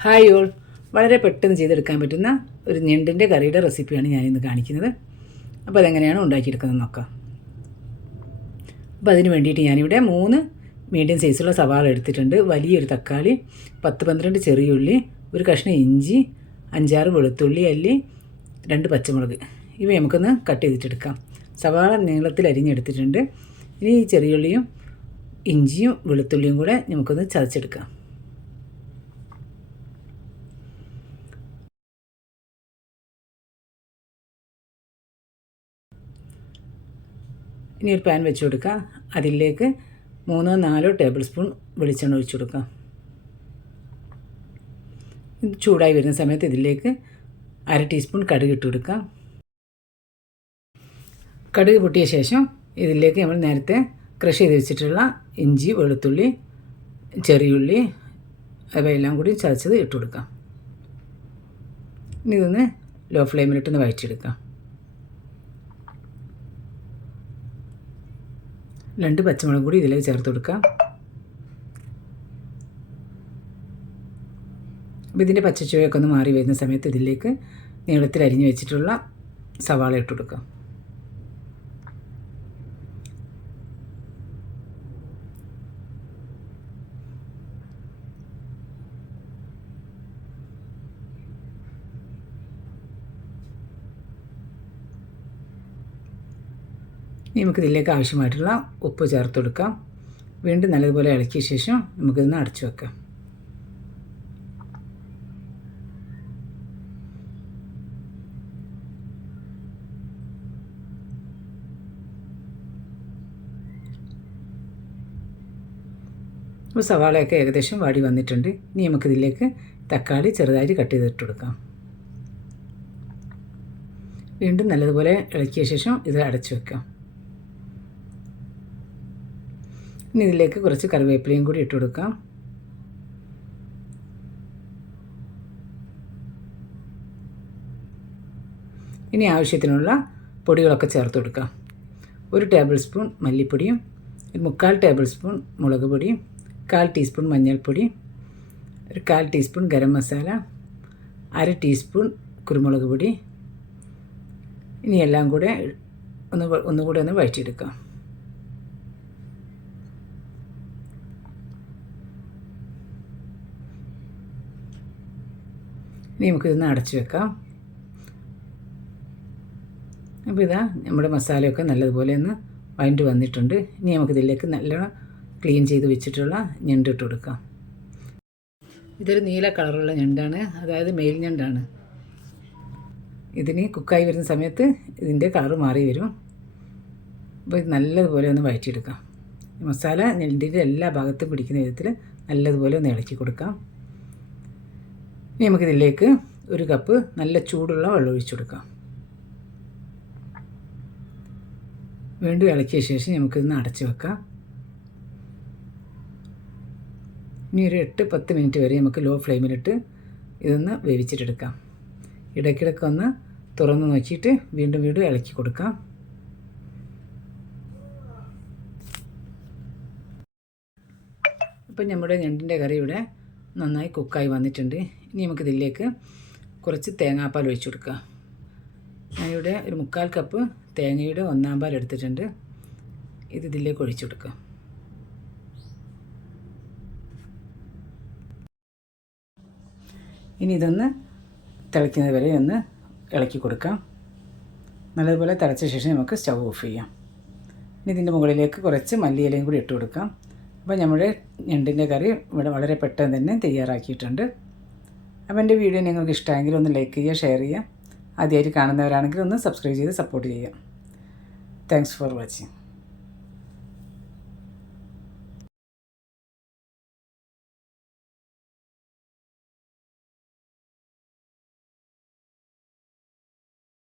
Hi all വളരെ പെട്ടെന്ന് ചെയ്തെടുക്കാൻ പറ്റുന്ന ഒരു ഞണ്ടിന്റെ കറിയുടെ റെസിപ്പിയാണ് ഞാനിന്ന് കാണിക്കുന്നത്. അപ്പോൾ അതെങ്ങനെയാണ് ഉണ്ടാക്കിയെടുക്കുന്നത് നോക്കാം. അപ്പോൾ അതിന് വേണ്ടിയിട്ട് ഞാനിവിടെ മൂന്ന് മീഡിയം സൈസുള്ള സവാള എടുത്തിട്ടുണ്ട്. വലിയൊരു തക്കാളി പത്ത് പന്ത്രണ്ട് ചെറിയുള്ളി ഒരു കഷ്ണം ഇഞ്ചി അഞ്ചാറ് വെളുത്തുള്ളി അല്ലി രണ്ട് പച്ചമുളക്. ഇവ നമുക്കൊന്ന് കട്ട് ചെയ്തിട്ടെടുക്കാം. സവാള നീളത്തിൽ അരിഞ്ഞെടുത്തിട്ടുണ്ട്. ഇനി ഈ ചെറിയുള്ളിയും ഇഞ്ചിയും വെളുത്തുള്ളിയും കൂടെ നമുക്കൊന്ന് ചതച്ചെടുക്കാം. ഇനി ഒരു പാൻ വെച്ച് കൊടുക്കുക അതിലേക്ക് മൂന്നോ നാലോ ടേബിൾ സ്പൂൺ വെളിച്ചെണ്ണ ഒഴിച്ചു കൊടുക്കുക ഇത് ചൂടായി വരുന്ന സമയത്ത് ഇതിലേക്ക് അര ടീസ്പൂൺ കടുക് ഇട്ട് കൊടുക്കുക കടുക് പൊട്ടിയ ശേഷം ഇതിലേക്ക് നമ്മൾ നേരത്തെ ക്രഷ് ചെയ്ത് വെച്ചിട്ടുള്ള ഇഞ്ചി വെളുത്തുള്ളി ചെറിയുള്ളി അവയെല്ലാം കൂടി ചതച്ചത് ഇട്ട് കൊടുക്കാം. ഇനി ഇതൊന്ന് ലോ ഫ്ലെയിമിലിട്ടൊന്ന് വഴറ്റിയെടുക്കാം. രണ്ട് പച്ചമുളക് കൂടി ഇതിലേക്ക് ചേർത്ത് കൊടുക്കാം അപ്പോൾ ഇതിന്റെ പച്ചച്ചുവയൊക്കെ ഒന്ന് മാറി വരുന്ന സമയത്ത് ഇതിലേക്ക് നീളത്തിൽ അരിഞ്ഞു വെച്ചിട്ടുള്ള സവാള ഇട്ട് കൊടുക്കാം ഇനി നമുക്കിതിലേക്ക് ആവശ്യമായിട്ടുള്ള ഉപ്പ് ചേർത്ത് കൊടുക്കാം. വീണ്ടും നല്ലതുപോലെ ഇളക്കിയ ശേഷം നമുക്കിതൊന്ന് അടച്ചു വെക്കാം. അപ്പോൾ സവാളയൊക്കെ ഏകദേശം വാടി വന്നിട്ടുണ്ട്. ഇനി നമുക്കിതിലേക്ക് തക്കാളി ചെറുതായിട്ട് കട്ട് ചെയ്തിട്ട് കൊടുക്കാം. വീണ്ടും നല്ലതുപോലെ ഇളക്കിയ ശേഷം ഇത് അടച്ചു വെക്കാം. ഇനി ഇതിലേക്ക് കുറച്ച് കറിവേപ്പിലയും കൂടി ഇട്ട് കൊടുക്കാം. ഇനി ആവശ്യത്തിനുള്ള പൊടികളൊക്കെ ചേർത്ത് കൊടുക്കാം. ഒരു ടേബിൾ സ്പൂൺ മല്ലിപ്പൊടിയും മുക്കാൽ ടേബിൾ സ്പൂൺ മുളക് പൊടിയും കാൽ ടീസ്പൂൺ മഞ്ഞൾപ്പൊടി ഒരു കാൽ ടീസ്പൂൺ ഗരം മസാല അര ടീസ്പൂൺ കുരുമുളക് പൊടി. ഇനി എല്ലാം കൂടെ ഒന്ന് ഒന്നുകൂടെ ഒന്ന് വഴറ്റിയെടുക്കാം. ഇനി നമുക്കിതൊന്ന് അടച്ചു വെക്കാം. അപ്പോൾ ഇതാ നമ്മുടെ മസാലയൊക്കെ നല്ലതുപോലെ ഒന്ന് വഴണ്ട് വന്നിട്ടുണ്ട്. ഇനി നമുക്കിതിലേക്ക് നല്ലോണം ക്ലീൻ ചെയ്ത് വെച്ചിട്ടുള്ള ഞണ്ട് ഇട്ട് കൊടുക്കാം. ഇതൊരു നീല കളറുള്ള ഞണ്ടാണ്. അതായത് മേൽ ഞണ്ടാണ്. ഇതിന് കുക്കായി വരുന്ന സമയത്ത് ഇതിന്റെ കളർ മാറി വരും. അപ്പോൾ ഇത് നല്ലതുപോലെ ഒന്ന് വഴറ്റിയെടുക്കാം. മസാല ഞണ്ടിന്റെ എല്ലാ ഭാഗത്തും പിടിക്കുന്ന വിധത്തിൽ നല്ലതുപോലെ ഒന്ന് ഇളക്കി കൊടുക്കാം. ഇനി നമുക്കിതിലേക്ക് ഒരു കപ്പ് നല്ല ചൂടുള്ള വെള്ളം ഒഴിച്ചു കൊടുക്കാം. വീണ്ടും ഇളക്കിയ ശേഷം നമുക്കിതൊന്ന് അടച്ചു വെക്കാം. ഇനി ഒരു എട്ട് പത്ത് മിനിറ്റ് വരെ നമുക്ക് ലോ ഫ്ലെയിമിലിട്ട് ഇതൊന്ന് വേവിച്ചിട്ടെടുക്കാം. ഇടയ്ക്കിടയ്ക്ക് ഒന്ന് തുറന്ന് നോക്കിയിട്ട് വീണ്ടും വീണ്ടും ഇളക്കി കൊടുക്കാം. ഇപ്പം നമ്മുടെ ഞണ്ടിന്റെ കറി ഇവിടെ നന്നായി കുക്കായി വന്നിട്ടുണ്ട്. ഇനി നമുക്കിതിലേക്ക് കുറച്ച് തേങ്ങാപ്പാൽ ഒഴിച്ചു കൊടുക്കാം ഞാനിവിടെ ഒരു മുക്കാൽ കപ്പ് തേങ്ങയുടെ ഒന്നാം പാൽ എടുത്തിട്ടുണ്ട്. ഇത് ഇതിലേക്ക് ഒഴിച്ചു കൊടുക്കാം ഇനി ഇതൊന്ന് തിളയ്ക്കുന്നത് വരെ ഒന്ന് ഇളക്കി കൊടുക്കാം. നല്ലതുപോലെ തിളച്ച ശേഷം നമുക്ക് സ്റ്റവ് ഓഫ് ചെയ്യാം. ഇനി ഇതിന്റെ മുകളിലേക്ക് കുറച്ച് മല്ലിയിലയും കൂടി ഇട്ട് കൊടുക്കാം. അപ്പോൾ നമ്മുടെ ഞണ്ടിന്റെ കറി ഇവിടെ വളരെ പെട്ടെന്ന് തന്നെ തയ്യാറാക്കിയിട്ടുണ്ട്. അപ്പോൾ എന്റെ വീഡിയോ നിങ്ങൾക്ക് ഇഷ്ടമെങ്കിൽ ഒന്ന് ലൈക്ക് ചെയ്യുക ഷെയർ ചെയ്യുക. ആദ്യമായിട്ട് കാണുന്നവരാണെങ്കിൽ ഒന്ന് സബ്സ്ക്രൈബ് ചെയ്ത് സപ്പോർട്ട് ചെയ്യുക. Thanks for watching